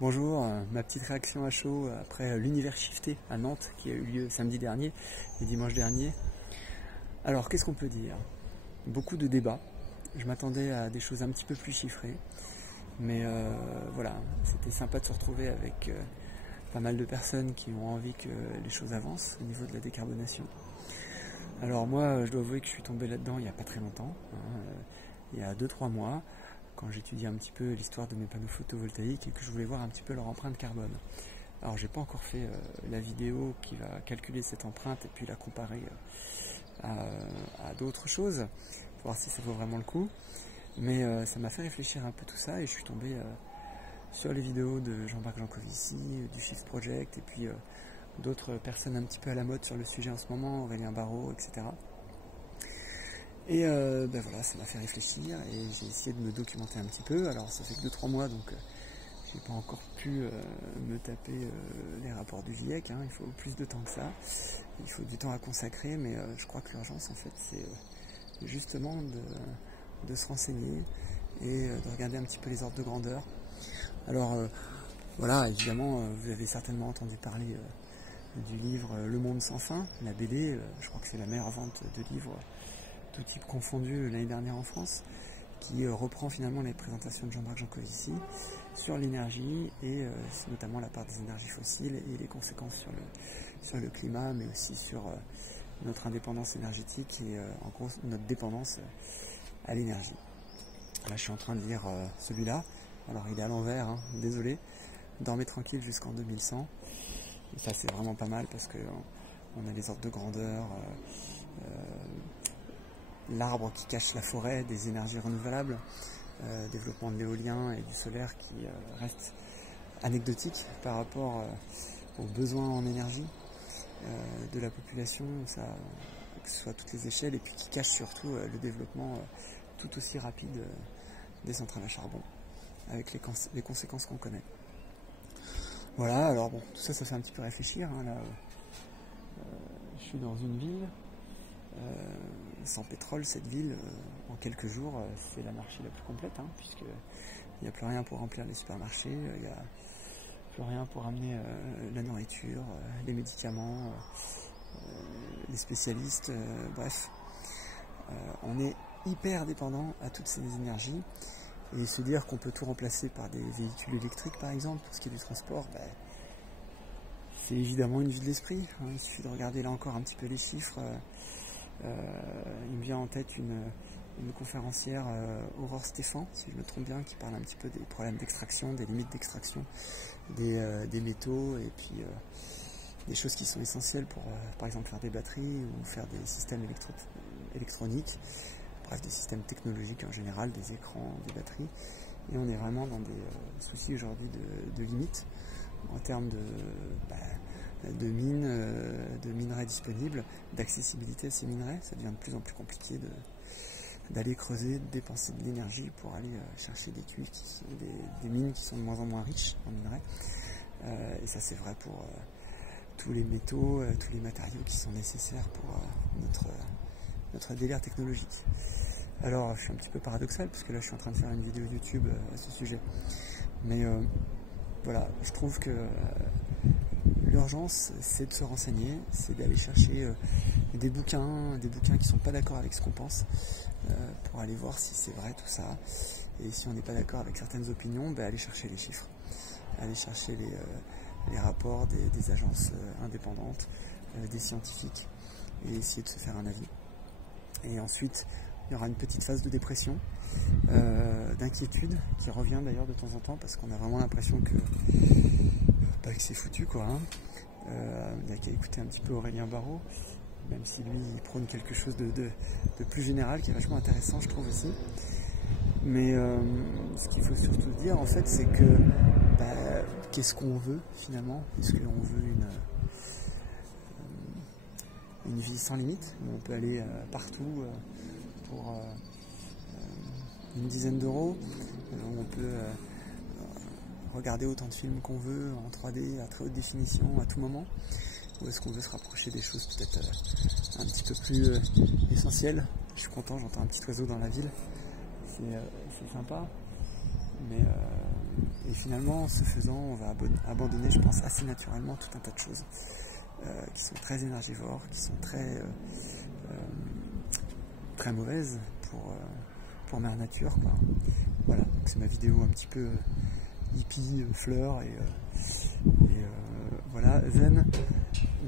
Bonjour, ma petite réaction à chaud après l'univers shifté à Nantes qui a eu lieu samedi dernier et dimanche dernier. Alors qu'est-ce qu'on peut dire? Beaucoup de débats, je m'attendais à des choses un petit peu plus chiffrées, mais voilà, c'était sympa de se retrouver avec pas mal de personnes qui ont envie que les choses avancent au niveau de la décarbonation. Alors moi je dois avouer que je suis tombé là-dedans il n'y a pas très longtemps, il y a 2-3 mois, quand j'étudiais un petit peu l'histoire de mes panneaux photovoltaïques et que je voulais voir un petit peu leur empreinte carbone. Alors j'ai pas encore fait la vidéo qui va calculer cette empreinte et puis la comparer à d'autres choses, pour voir si ça vaut vraiment le coup. Mais ça m'a fait réfléchir un peu tout ça et je suis tombé sur les vidéos de Jean-Marc Jancovici, du Shift Project et puis d'autres personnes un petit peu à la mode sur le sujet en ce moment, Aurélien Barraud, etc. Et ben voilà, ça m'a fait réfléchir et j'ai essayé de me documenter un petit peu. Alors ça fait que 2-3 mois, donc j'ai pas encore pu me taper les rapports du GIEC, hein. Il faut plus de temps que ça, il faut du temps à consacrer, mais je crois que l'urgence en fait c'est justement de se renseigner et de regarder un petit peu les ordres de grandeur. Alors voilà, évidemment vous avez certainement entendu parler du livre Le Monde sans fin, la BD, je crois que c'est la meilleure vente de livres tout type confondu l'année dernière en France, qui reprend finalement les présentations de Jean-Marc Jancovici sur l'énergie et notamment la part des énergies fossiles et les conséquences sur le climat, mais aussi sur notre indépendance énergétique et en gros notre dépendance à l'énergie. Là je suis en train de lire celui-là, alors il est à l'envers, hein, désolé, dormez tranquille jusqu'en 2100, et ça c'est vraiment pas mal parce que on a les ordres de grandeur, l'arbre qui cache la forêt, des énergies renouvelables, développement de l'éolien et du solaire qui reste anecdotique par rapport aux besoins en énergie de la population, ça, que ce soit à toutes les échelles, et puis qui cache surtout le développement tout aussi rapide des centrales à charbon, avec les conséquences qu'on connaît. Voilà, alors bon, tout ça, ça fait un petit peu réfléchir, hein, là, je suis dans une ville, sans pétrole, cette ville, en quelques jours, c'est l'anarchie la plus complète, hein, puisqu'il n'y a plus rien pour remplir les supermarchés, il n'y a plus rien pour amener la nourriture, les médicaments, les spécialistes, bref. On est hyper dépendant à toutes ces énergies, et se dire qu'on peut tout remplacer par des véhicules électriques, par exemple, pour ce qui est du transport, ben, c'est évidemment une vue de l'esprit, hein. Il suffit de regarder là encore un petit peu les chiffres. Il me vient en tête une conférencière, Aurore Stéphan, si je me trompe bien, qui parle un petit peu des problèmes d'extraction, des limites d'extraction des métaux, et puis des choses qui sont essentielles pour, par exemple, faire des batteries ou faire des systèmes électroniques, bref, des systèmes technologiques en général, des écrans, des batteries. Et on est vraiment dans des soucis aujourd'hui de limites en termes de mines, de minerais disponibles, d'accessibilité à ces minerais. Ça devient de plus en plus compliqué d'aller creuser, de dépenser de l'énergie pour aller chercher des cuivres, des mines qui sont de moins en moins riches en minerais. Et ça c'est vrai pour tous les métaux, tous les matériaux qui sont nécessaires pour notre délire technologique. Alors je suis un petit peu paradoxal parce que là je suis en train de faire une vidéo YouTube à ce sujet. Mais voilà, je trouve que l'urgence, c'est de se renseigner, c'est d'aller chercher des bouquins qui ne sont pas d'accord avec ce qu'on pense, pour aller voir si c'est vrai tout ça. Et si on n'est pas d'accord avec certaines opinions, aller chercher les chiffres, aller chercher les rapports des agences indépendantes, des scientifiques, et essayer de se faire un avis. Et ensuite, il y aura une petite phase de dépression, d'inquiétude, qui revient d'ailleurs de temps en temps, parce qu'on a vraiment l'impression que c'est foutu, quoi, hein. Il n'y a qu'à écouter un petit peu Aurélien Barraud, même si lui il prône quelque chose de plus général, qui est vachement intéressant, je trouve aussi. Mais ce qu'il faut surtout dire en fait, c'est que qu'est-ce qu'on veut finalement? Est-ce que l'on veut une vie sans limite, où on peut aller partout pour une dizaine d'euros, où on peut regarder autant de films qu'on veut en 3D, à très haute définition, à tout moment? Ou est-ce qu'on veut se rapprocher des choses peut-être un petit peu plus essentielles? Je suis content, j'entends un petit oiseau dans la ville, c'est sympa, mais Et finalement, ce faisant, on va abandonner, je pense, assez naturellement tout un tas de choses qui sont très énergivores, qui sont très mauvaises pour Mère Nature, quoi. Voilà, donc c'est ma vidéo un petit peu hippie, fleur et voilà, zen.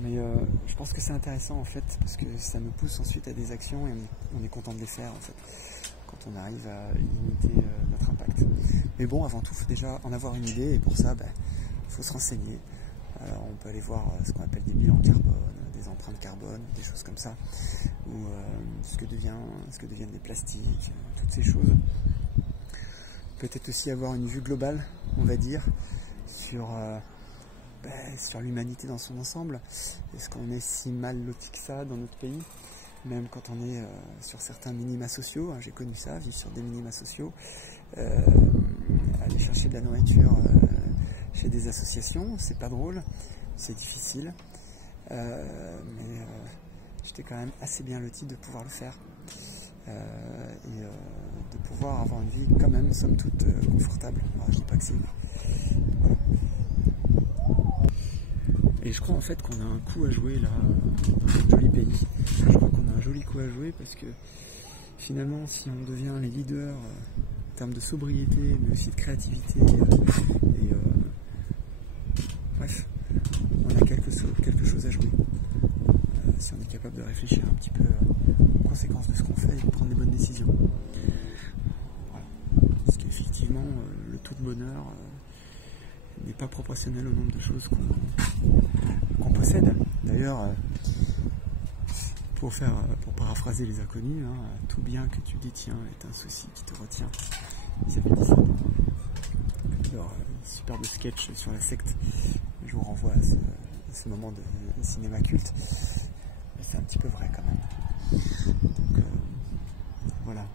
Mais je pense que c'est intéressant en fait, parce que ça nous pousse ensuite à des actions et on est content de les faire en fait, quand on arrive à limiter notre impact. Mais bon, avant tout, il faut déjà en avoir une idée, et pour ça, il faut se renseigner. Alors, on peut aller voir ce qu'on appelle des bilans carbone, des empreintes carbone, des choses comme ça, ou ce que deviennent les plastiques, toutes ces choses. Peut-être aussi avoir une vue globale, on va dire, sur l'humanité dans son ensemble. Est-ce qu'on est si mal loti que ça dans notre pays, même quand on est sur certains minima sociaux, hein, j'ai connu ça, vivre sur des minima sociaux, aller chercher de la nourriture chez des associations, c'est pas drôle, c'est difficile, mais j'étais quand même assez bien loti de pouvoir le faire. De pouvoir avoir une vie quand même somme toute confortable. Alors, je dis pas que c'est voilà. Et je crois en fait qu'on a un coup à jouer là dans ce joli pays. Je crois qu'on a un joli coup à jouer parce que finalement si on devient les leaders en termes de sobriété mais aussi de créativité bref, on a quelque chose à jouer si on est capable de réfléchir un petit peu aux conséquences de ce qu'on fait et de prendre les bonnes décisions. Voilà. Parce qu'effectivement, le tout de bonheur n'est pas proportionnel au nombre de choses qu'on possède. D'ailleurs, pour paraphraser les inconnus, hein, tout bien que tu détiens est un souci qui te retient. Ils avaient dit ça dans leur superbe sketch sur la secte. Je vous renvoie à ce moment de cinéma culte. C'est un petit peu vrai quand même. Donc, voilà.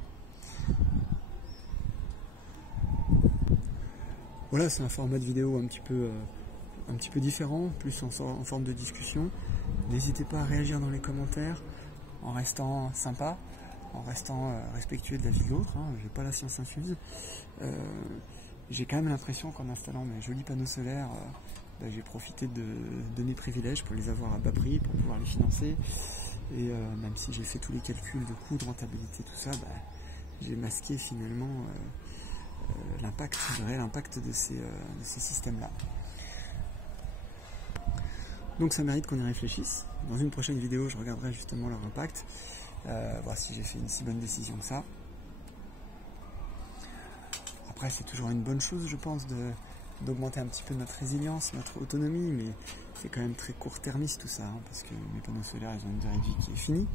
Voilà, c'est un format de vidéo un petit peu différent, plus en forme de discussion. N'hésitez pas à réagir dans les commentaires, en restant sympa, en restant respectueux de la vie de l'autre. Hein. J'ai pas la science infuse. J'ai quand même l'impression qu'en installant mes jolis panneaux solaires, j'ai profité de mes privilèges pour les avoir à bas prix, pour pouvoir les financer. Et même si j'ai fait tous les calculs de coûts, de rentabilité, tout ça, j'ai masqué finalement le réel impact de ces systèmes-là. Donc ça mérite qu'on y réfléchisse. Dans une prochaine vidéo, je regarderai justement leur impact, voir si j'ai fait une si bonne décision que ça. Après, c'est toujours une bonne chose, je pense, d'augmenter un petit peu notre résilience, notre autonomie, mais c'est quand même très court-termiste tout ça, hein, parce que mes panneaux solaires, ils ont une durée de vie qui est finie.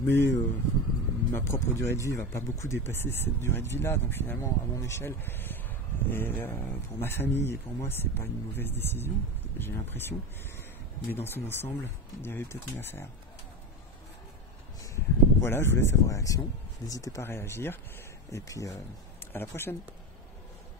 Mais ma propre durée de vie va pas beaucoup dépasser cette durée de vie-là, donc finalement, à mon échelle, et pour ma famille et pour moi, c'est pas une mauvaise décision, j'ai l'impression, mais dans son ensemble, il y avait peut-être mieux à faire. Voilà, je vous laisse à vos réactions, n'hésitez pas à réagir, et puis à la prochaine.